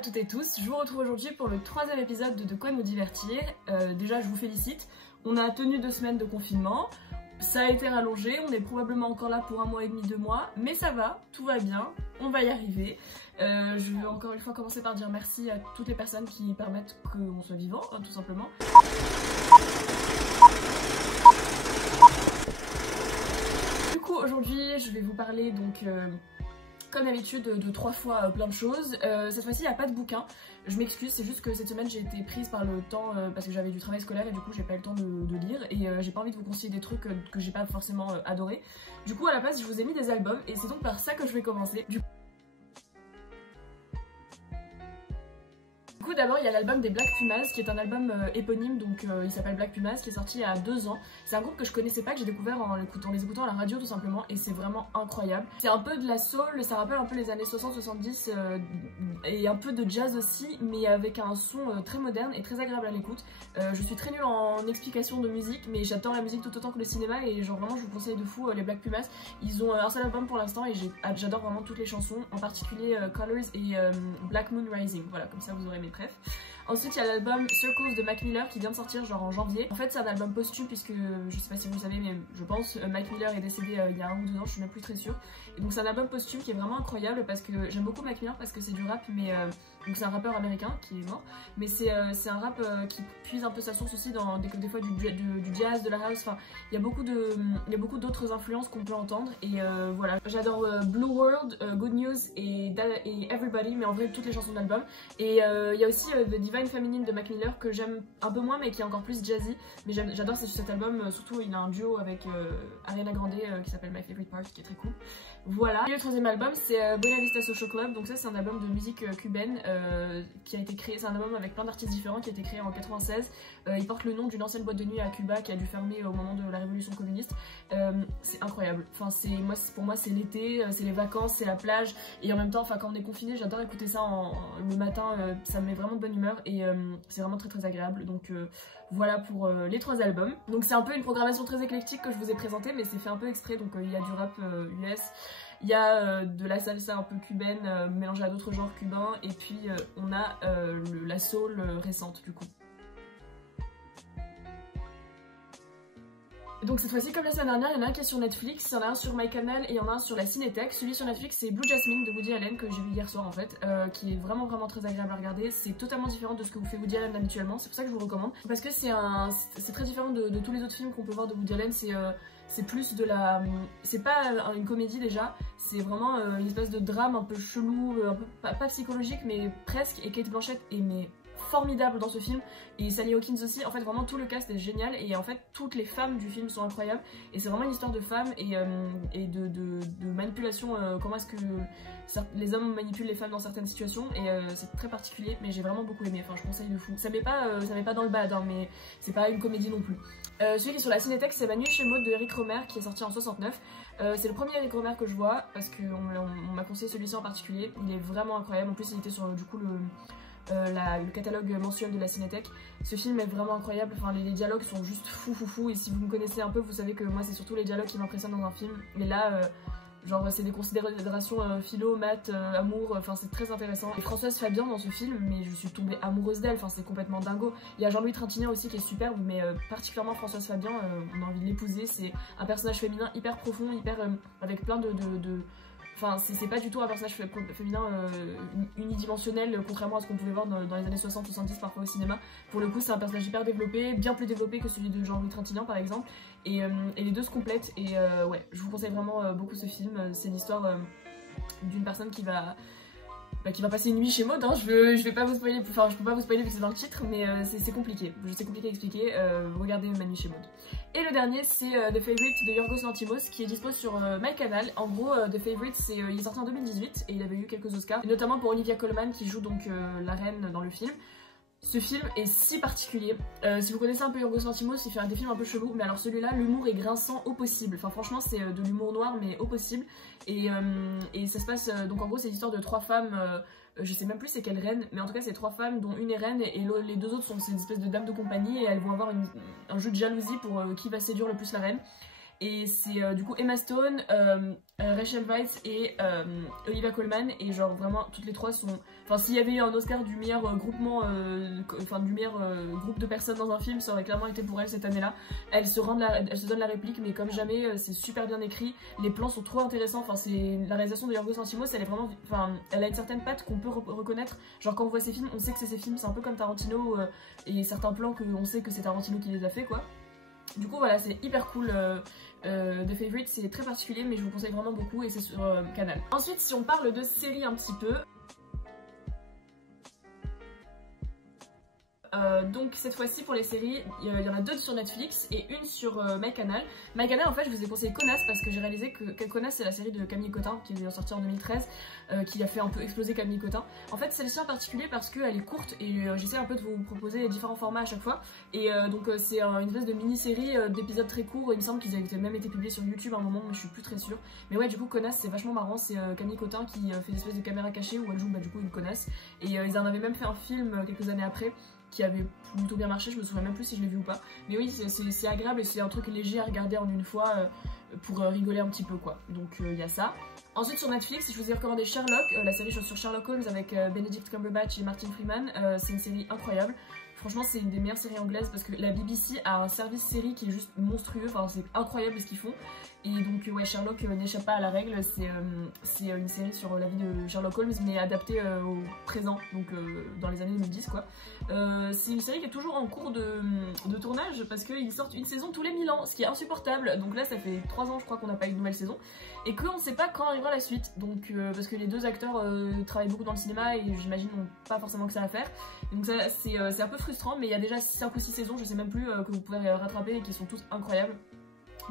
à toutes et tous, je vous retrouve aujourd'hui pour le 3e épisode de quoi nous divertir. Déjà je vous félicite, on a tenu 2 semaines de confinement, ça a été rallongé, on est probablement encore là pour 1 mois et demi, 2 mois, mais ça va, tout va bien, on va y arriver. Je veux encore une fois commencer par dire merci à toutes les personnes qui permettent qu'on soit vivant, hein, tout simplement. Du coup aujourd'hui je vais vous parler donc comme d'habitude de 3 fois plein de choses. Cette fois-ci il n'y a pas de bouquin, je m'excuse, c'est juste que cette semaine j'ai été prise par le temps parce que j'avais du travail scolaire et du coup j'ai pas eu le temps de lire et j'ai pas envie de vous conseiller des trucs que j'ai pas forcément adoré. Du coup à la place je vous ai mis des albums et c'est donc par ça que je vais commencer. Du coup d'abord il y a l'album des Black Pumas qui est un album éponyme, donc il s'appelle Black Pumas, qui est sorti il y a 2 ans. C'est un groupe que je connaissais pas, que j'ai découvert en les écoutant à la radio tout simplement, et c'est vraiment incroyable. C'est un peu de la soul, ça rappelle un peu les années 60-70 et un peu de jazz aussi, mais avec un son très moderne et très agréable à l'écoute. Je suis très nulle en explication de musique, mais j'adore la musique tout autant que le cinéma et genre vraiment je vous conseille de fou les Black Pumas. Ils ont un seul album pour l'instant et j'adore vraiment toutes les chansons, en particulier Colors et Black Moon Rising, voilà, comme ça vous aurez mes préf. Ensuite il y a l'album Circles de Mac Miller qui vient de sortir genre en janvier. En fait c'est un album posthume puisque, je sais pas si vous le savez mais je pense, Mac Miller est décédé il y a 1 ou 2 ans, je suis même plus très sûre. Et donc c'est un album posthume qui est vraiment incroyable parce que j'aime beaucoup Mac Miller parce que c'est du rap, mais donc c'est un rappeur américain qui est mort, mais c'est un rap qui puise un peu sa source aussi dans des fois du jazz, de la house, enfin il y a beaucoup d'autres influences qu'on peut entendre et voilà. J'adore Blue World, Good News et Everybody, mais en vrai toutes les chansons de l'album. Et il y a aussi The Divine Feminine de Mac Miller que j'aime un peu moins mais qui est encore plus jazzy, mais j'adore cet album, surtout il a un duo avec Ariana Grande qui s'appelle My Favorite Part qui est très cool. Voilà. Et le 3e album c'est Buena Vista Social Club, donc ça c'est un album de musique cubaine qui a été créé, c'est un album avec plein d'artistes différents qui a été créé en 96. Il porte le nom d'une ancienne boîte de nuit à Cuba qui a dû fermer au moment de la révolution communiste. C'est incroyable, enfin pour moi c'est l'été, c'est les vacances, c'est la plage, et en même temps quand on est confiné j'adore écouter ça le matin, ça me met vraiment de bonne humeur et c'est vraiment très agréable. Donc voilà pour les 3 albums. Donc c'est un peu une programmation très éclectique que je vous ai présentée, mais c'est fait un peu exprès, donc il y a du rap US, il y a de la salsa un peu cubaine mélangée à d'autres genres cubains, et puis on a la soul récente du coup. Donc cette fois-ci, comme la semaine dernière, il y en a un qui est sur Netflix, il y en a un sur MyCanal et il y en a un sur la Cinétech. Celui sur Netflix c'est Blue Jasmine de Woody Allen que j'ai vu hier soir en fait, qui est vraiment très agréable à regarder. C'est totalement différent de ce que vous fait Woody Allen habituellement, c'est pour ça que je vous recommande. Parce que c'est très différent de tous les autres films qu'on peut voir de Woody Allen, c'est plus de la... c'est pas une comédie déjà, c'est vraiment une espèce de drame un peu chelou, un peu pas psychologique mais presque, et Cate Blanchett est formidable dans ce film, et Sally Hawkins aussi. En fait vraiment tout le cast est génial et en fait toutes les femmes du film sont incroyables, et c'est vraiment une histoire de femmes et de manipulation, comment est-ce que les hommes manipulent les femmes dans certaines situations, et c'est très particulier, mais j'ai vraiment beaucoup aimé, enfin je conseille de fou. Ça met pas dans le bad hein, mais c'est pas une comédie non plus. Celui qui est sur la Cinétech c'est Manu chez Maud de Eric Rohmer qui est sorti en 69. C'est le premier Eric Rohmer que je vois parce qu'on m'a conseillé celui-ci en particulier, il est vraiment incroyable. En plus il était sur du coup le catalogue mensuel de la Cinétech. Ce film est vraiment incroyable, enfin les dialogues sont juste fou, et si vous me connaissez un peu vous savez que moi c'est surtout les dialogues qui m'impressionnent dans un film, mais là genre c'est des considérations philo, maths, amour, enfin c'est très intéressant. Et Françoise Fabian dans ce film, mais je suis tombée amoureuse d'elle, enfin c'est complètement dingo. Il y a Jean-Louis Trintignant aussi qui est superbe, mais particulièrement Françoise Fabian, on a envie de l'épouser. C'est un personnage féminin hyper profond, avec plein enfin, c'est pas du tout un personnage féminin unidimensionnel, contrairement à ce qu'on pouvait voir dans les années 60-70 parfois au cinéma. Pour le coup, c'est un personnage hyper développé, bien plus développé que celui de Jean-Louis Trintignant par exemple. Et les deux se complètent, et ouais, je vous conseille vraiment beaucoup ce film. C'est l'histoire d'une personne qui va passer une nuit chez Maud, hein. Je vais pas vous spoiler, enfin je peux pas vous spoiler vu que c'est dans le titre, mais c'est compliqué, c'est compliqué à expliquer. Regardez Ma nuit chez Maud. Et le dernier c'est The Favourite de Yorgos Lanthimos qui est dispo sur MyCanal. En gros The Favourite il est sorti en 2018 et il avait eu quelques Oscars, et notamment pour Olivia Colman qui joue donc la reine dans le film. Ce film est si particulier, si vous connaissez un peu Yorgos Lanthimos, il fait des films un peu chelous, mais alors celui-là, l'humour est grinçant au possible, enfin franchement c'est de l'humour noir mais au possible, et ça se passe, donc en gros c'est l'histoire de 3 femmes, je sais même plus c'est quelle reine, mais en tout cas c'est 3 femmes dont une est reine et les 2 autres sont ces espèces de dames de compagnie, et elles vont avoir un jeu de jalousie pour qui va séduire le plus la reine. et c'est du coup Emma Stone, Rachel Weisz et Olivia Colman, et genre vraiment toutes les trois sont... Enfin s'il y avait eu un Oscar du meilleur groupement, du meilleur groupe de personnes dans un film, ça aurait clairement été pour elles cette année-là. Elles se donnent la réplique mais comme jamais, c'est super bien écrit, les plans sont trop intéressants, enfin c'est la réalisation de Yorgos Lanthimos, elle est vraiment... Enfin elle a une certaine patte qu'on peut reconnaître, genre quand on voit ses films, on sait que c'est ses films, c'est un peu comme Tarantino et certains plans qu'on sait que c'est Tarantino qui les a fait quoi. Du coup voilà, c'est hyper cool. The Favourite, c'est très particulier mais je vous conseille vraiment beaucoup et c'est sur Canal. Ensuite si on parle de séries un petit peu, donc cette fois-ci pour les séries, il y en a 2 sur Netflix et une sur MyCanal. MyCanal en fait je vous ai conseillé Connasse parce que j'ai réalisé que Connasse c'est la série de Camille Cotin qui est sortie en 2013, qui a fait un peu exploser Camille Cotin. En fait celle-ci en particulier parce qu'elle est courte et j'essaie un peu de vous proposer différents formats à chaque fois. Et donc c'est une espèce de mini-série d'épisodes très courts, il me semble qu'ils avaient même été publiés sur YouTube à un moment mais je suis plus très sûre. Mais ouais du coup Connasse c'est vachement marrant, c'est Camille Cotin qui fait une espèce de caméra cachée où elle joue du coup une connasse. Et ils en avaient même fait un film quelques années après qui avait plutôt bien marché, je me souviens même plus si je l'ai vu ou pas. Mais oui, c'est agréable et c'est un truc léger à regarder en une fois pour rigoler un petit peu quoi. Donc il y a ça. Ensuite sur Netflix, je vous ai recommandé Sherlock, la série sur Sherlock Holmes avec Benedict Cumberbatch et Martin Freeman. C'est une série incroyable. Franchement c'est une des meilleures séries anglaises parce que la BBC a un service série qui est juste monstrueux, enfin c'est incroyable ce qu'ils font. Et donc ouais, Sherlock n'échappe pas à la règle, c'est une série sur la vie de Sherlock Holmes mais adaptée au présent, donc dans les années 2010 quoi. C'est une série qui est toujours en cours de tournage parce qu'ils sortent une saison tous les 1000 ans, ce qui est insupportable. Donc là ça fait 3 ans je crois qu'on n'a pas eu de nouvelle saison et qu'on ne sait pas quand arrivera la suite. Donc parce que les 2 acteurs travaillent beaucoup dans le cinéma et j'imagine n'ont pas forcément que ça à faire. Donc ça c'est un peu frustrant mais il y a déjà 5 ou 6 saisons, je sais même plus, que vous pouvez rattraper et qui sont toutes incroyables.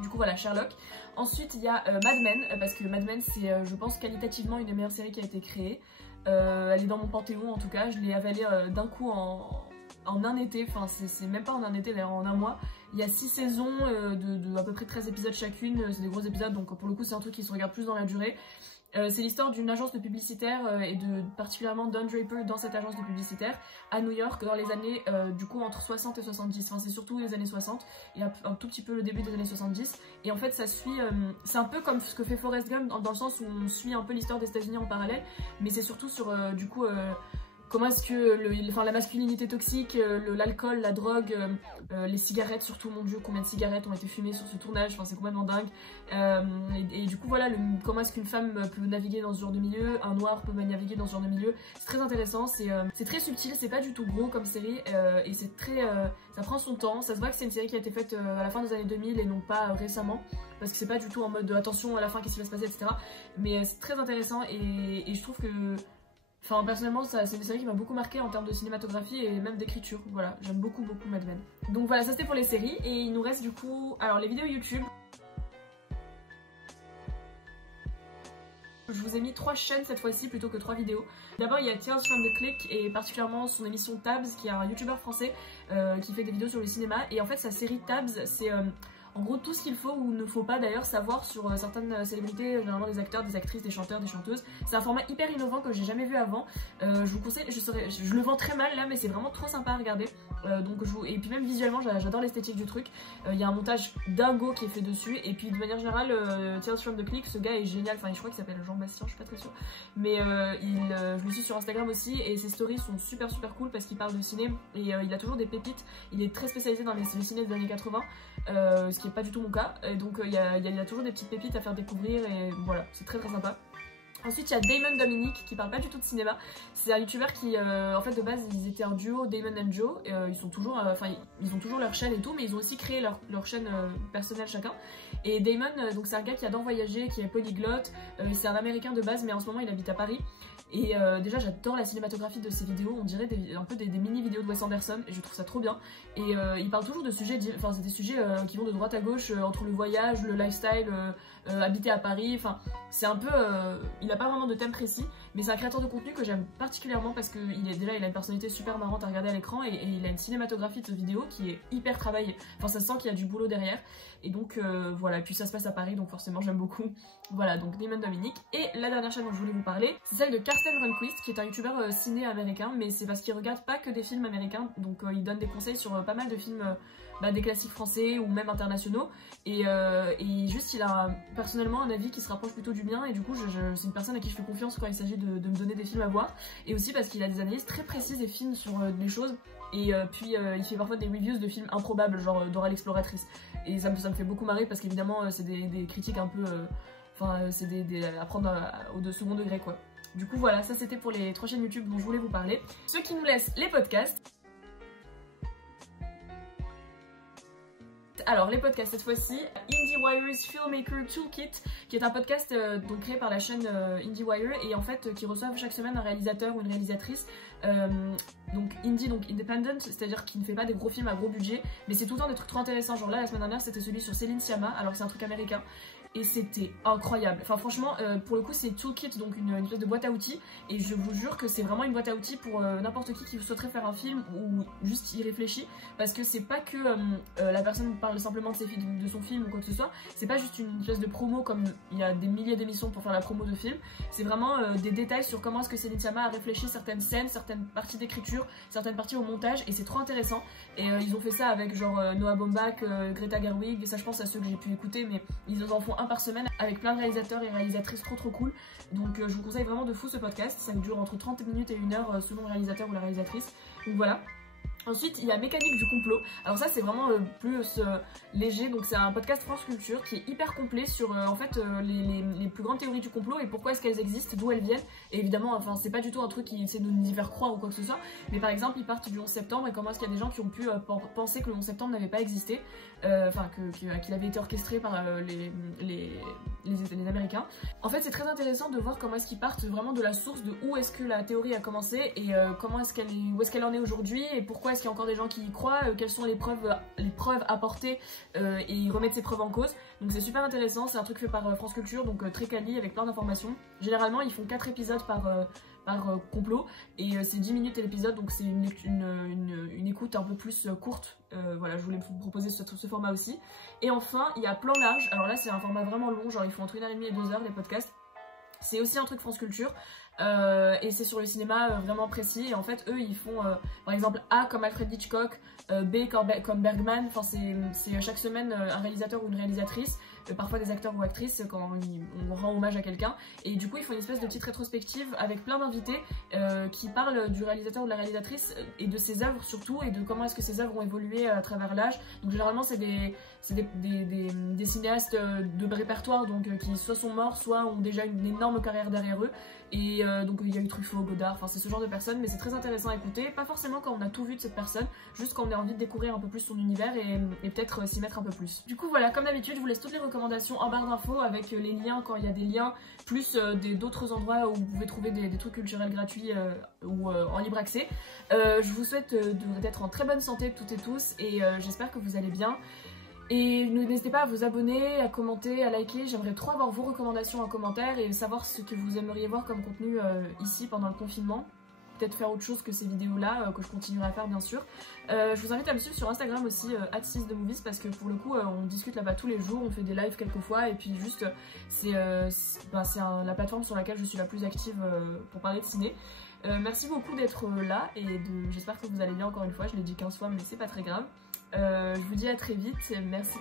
Du coup voilà Sherlock. Ensuite il y a Mad Men, parce que Mad Men c'est je pense qualitativement une des meilleures séries qui a été créée. Elle est dans mon panthéon en tout cas, je l'ai avalée d'un coup en un été, enfin c'est même pas en un été, en un mois. Il y a 6 saisons de à peu près 13 épisodes chacune, c'est des gros épisodes donc pour le coup c'est un truc qui se regarde plus dans la durée. C'est l'histoire d'une agence de publicitaire et de particulièrement Don Draper dans cette agence de publicitaire à New York dans les années du coup entre 60 et 70, enfin c'est surtout les années 60 et un tout petit peu le début des années 70 et en fait ça suit, c'est un peu comme ce que fait Forrest Gump dans le sens où on suit un peu l'histoire des États-Unis en parallèle mais c'est surtout sur du coup comment est-ce que la masculinité toxique, l'alcool, la drogue, les cigarettes surtout, mon dieu combien de cigarettes ont été fumées sur ce tournage, enfin c'est complètement dingue. Et du coup voilà, comment est-ce qu'une femme peut naviguer dans ce genre de milieu, un noir peut naviguer dans ce genre de milieu, c'est très intéressant, c'est très subtil, c'est pas du tout gros comme série et c'est très... ça prend son temps, ça se voit que c'est une série qui a été faite à la fin des années 2000 et non pas récemment, parce que c'est pas du tout en mode attention à la fin qu'est-ce qui va se passer etc. Mais c'est très intéressant et je trouve que... Enfin personnellement c'est une série qui m'a beaucoup marqué en termes de cinématographie et même d'écriture, voilà, j'aime beaucoup Mad Men. Donc voilà, ça c'était pour les séries et il nous reste du coup, alors les vidéos YouTube. Je vous ai mis 3 chaînes cette fois-ci plutôt que 3 vidéos. D'abord il y a Tales from the Click et particulièrement son émission Tabs qui est un youtubeur français qui fait des vidéos sur le cinéma et en fait sa série Tabs c'est... en gros tout ce qu'il faut ou ne faut pas d'ailleurs savoir sur certaines célébrités, généralement des acteurs, des actrices, des chanteurs, des chanteuses. C'est un format hyper innovant que j'ai jamais vu avant. Je vous conseille, je le vends très mal là mais c'est vraiment trop sympa à regarder. Et puis même visuellement j'adore l'esthétique du truc. Il y a un montage dingo qui est fait dessus et puis de manière générale Tales from the Click, ce gars est génial, enfin je crois qu'il s'appelle Jean-Bastien, je suis pas très sûre. Mais je le suis sur Instagram aussi et ses stories sont super cool parce qu'il parle de ciné et il a toujours des pépites. Il est très spécialisé dans le ciné des années 80. Ce qui n'est pas du tout mon cas, et donc il y a toujours des petites pépites à faire découvrir et voilà, c'est très sympa. Ensuite il y a Damon Dominic qui parle pas du tout de cinéma, c'est un youtubeur qui en fait de base ils étaient un duo, Damon and Joe, ils sont toujours, ils ont toujours leur chaîne et tout mais ils ont aussi créé leur chaîne personnelle chacun. Et Damon donc c'est un gars qui adore voyager, qui est polyglotte, c'est un américain de base mais en ce moment il habite à Paris. Et déjà j'adore la cinématographie de ses vidéos, on dirait un peu des mini vidéos de Wes Anderson et je trouve ça trop bien. Et il parle toujours de sujets, enfin c'est des sujets qui vont de droite à gauche entre le voyage, le lifestyle, habiter à Paris, enfin c'est un peu... il a pas vraiment de thème précis, mais c'est un créateur de contenu que j'aime particulièrement parce qu'il il a une personnalité super marrante à regarder à l'écran et il a une cinématographie de vidéo qui est hyper travaillée. Enfin, ça sent qu'il y a du boulot derrière. Et donc voilà, et puis ça se passe à Paris, donc forcément j'aime beaucoup. Voilà, donc Damon Dominic. Et la dernière chaîne dont je voulais vous parler, c'est celle de Karsten Runquist, qui est un youtubeur ciné américain, mais c'est parce qu'il regarde pas que des films américains, donc il donne des conseils sur pas mal de films, des classiques français ou même internationaux. Et juste, il a personnellement un avis qui se rapproche plutôt du mien, et du coup c'est une personne à qui je fais confiance quand il s'agit de me donner des films à voir. Et aussi parce qu'il a des analyses très précises et fines sur des choses. Et puis il fait parfois des reviews de films improbables, genre Dora l'exploratrice. Et ça me fait beaucoup marrer parce qu'évidemment c'est des critiques un peu... c'est à prendre au second degré quoi. Du coup voilà, ça c'était pour les 3 chaînes YouTube dont je voulais vous parler. Ce qui nous laisse les podcasts. Alors les podcasts cette fois-ci, IndieWire's Filmmaker Toolkit, qui est un podcast donc créé par la chaîne IndieWire et en fait qui reçoivent chaque semaine un réalisateur ou une réalisatrice donc indie, donc independent, c'est-à-dire qui ne fait pas des gros films à gros budget, mais c'est tout le temps des trucs trop intéressants. Genre là la semaine dernière c'était celui sur Céline Sciamma, alors que c'est un truc américain. Et c'était incroyable. Enfin franchement, pour le coup c'est Toolkit, donc une espèce de boîte à outils. Et je vous jure que c'est vraiment une boîte à outils pour n'importe qui souhaiterait faire un film ou juste y réfléchit. Parce que c'est pas que la personne parle simplement de son film ou quoi que ce soit. C'est pas juste une espèce de promo comme il y a des milliers d'émissions pour faire la promo de films. C'est vraiment des détails sur comment est-ce que Céline Sciamma a réfléchi certaines scènes, certaines parties d'écriture, certaines parties au montage. Et c'est trop intéressant. Et ils ont fait ça avec genre Noah Baumbach, Greta Gerwig. Et ça je pense à ceux que j'ai pu écouter, mais ils en font un par semaine avec plein de réalisateurs et réalisatrices trop cool. Donc je vous conseille vraiment de fou ce podcast. Ça dure entre 30 minutes et 1 heure selon le réalisateur ou la réalisatrice. Donc voilà. Ensuite, il y a Mécanique du complot. Alors ça, c'est vraiment plus léger. Donc c'est un podcast France Culture qui est hyper complet sur en fait les plus grandes théories du complot et pourquoi est-ce qu'elles existent, d'où elles viennent. Et évidemment, enfin c'est pas du tout un truc qui essaie de nous y faire croire ou quoi que ce soit. Mais par exemple, ils partent du 11 septembre et comment est-ce qu'il y a des gens qui ont pu penser que le 11 septembre n'avait pas existé. Qu'il avait été orchestré par les Américains. En fait, c'est très intéressant de voir comment est-ce qu'ils partent vraiment de la source de où est-ce que la théorie a commencé et où est-ce qu'elle en est aujourd'hui et pourquoi est-ce qu'il y a encore des gens qui y croient, quelles sont les preuves apportées et ils remettent ces preuves en cause. Donc c'est super intéressant, c'est un truc fait par France Culture, donc très quali avec plein d'informations. Généralement, ils font 4 épisodes par complot et c'est 10 minutes l'épisode, donc c'est une écoute un peu plus courte. Voilà, je voulais vous proposer ce format aussi. Et enfin, il y a Plan Large. Alors là, c'est un format vraiment long, genre ils font entre 1h30 et 2 heures les podcasts. C'est aussi un truc France Culture et c'est sur le cinéma vraiment précis. Et en fait, eux, ils font par exemple A comme Alfred Hitchcock, B comme Bergman. Enfin, c'est chaque semaine un réalisateur ou une réalisatrice. Parfois des acteurs ou actrices quand on rend hommage à quelqu'un, et du coup il faut une espèce de petite rétrospective avec plein d'invités qui parlent du réalisateur ou de la réalisatrice et de ses œuvres surtout, et de comment est-ce que ces œuvres ont évolué à travers l'âge. Donc généralement c'est des cinéastes de répertoire, donc qui soit sont morts, soit ont déjà une énorme carrière derrière eux, et donc il y a eu Truffaut, Godard, enfin c'est ce genre de personnes, mais c'est très intéressant à écouter, pas forcément quand on a tout vu de cette personne, juste quand on a envie de découvrir un peu plus son univers et peut-être s'y mettre un peu plus. Du coup voilà, comme d'habitude je vous laisse toutes les recommandations en barre d'infos avec les liens quand il y a des liens, plus d'autres endroits où vous pouvez trouver des trucs culturels gratuits ou en libre accès. Je vous souhaite d'être en très bonne santé toutes et tous, et j'espère que vous allez bien. Et n'hésitez pas à vous abonner, à commenter, à liker. J'aimerais trop avoir vos recommandations en commentaire et savoir ce que vous aimeriez voir comme contenu ici pendant le confinement. Peut-être faire autre chose que ces vidéos-là, que je continuerai à faire bien sûr. Je vous invite à me suivre sur Instagram aussi, @6themovies, parce que pour le coup, on discute là-bas tous les jours, on fait des lives quelquefois, et puis juste, c'est la plateforme sur laquelle je suis la plus active pour parler de ciné. Merci beaucoup d'être là, et j'espère que vous allez bien encore une fois, je l'ai dit 15 fois, mais c'est pas très grave. Je vous dis à très vite, merci.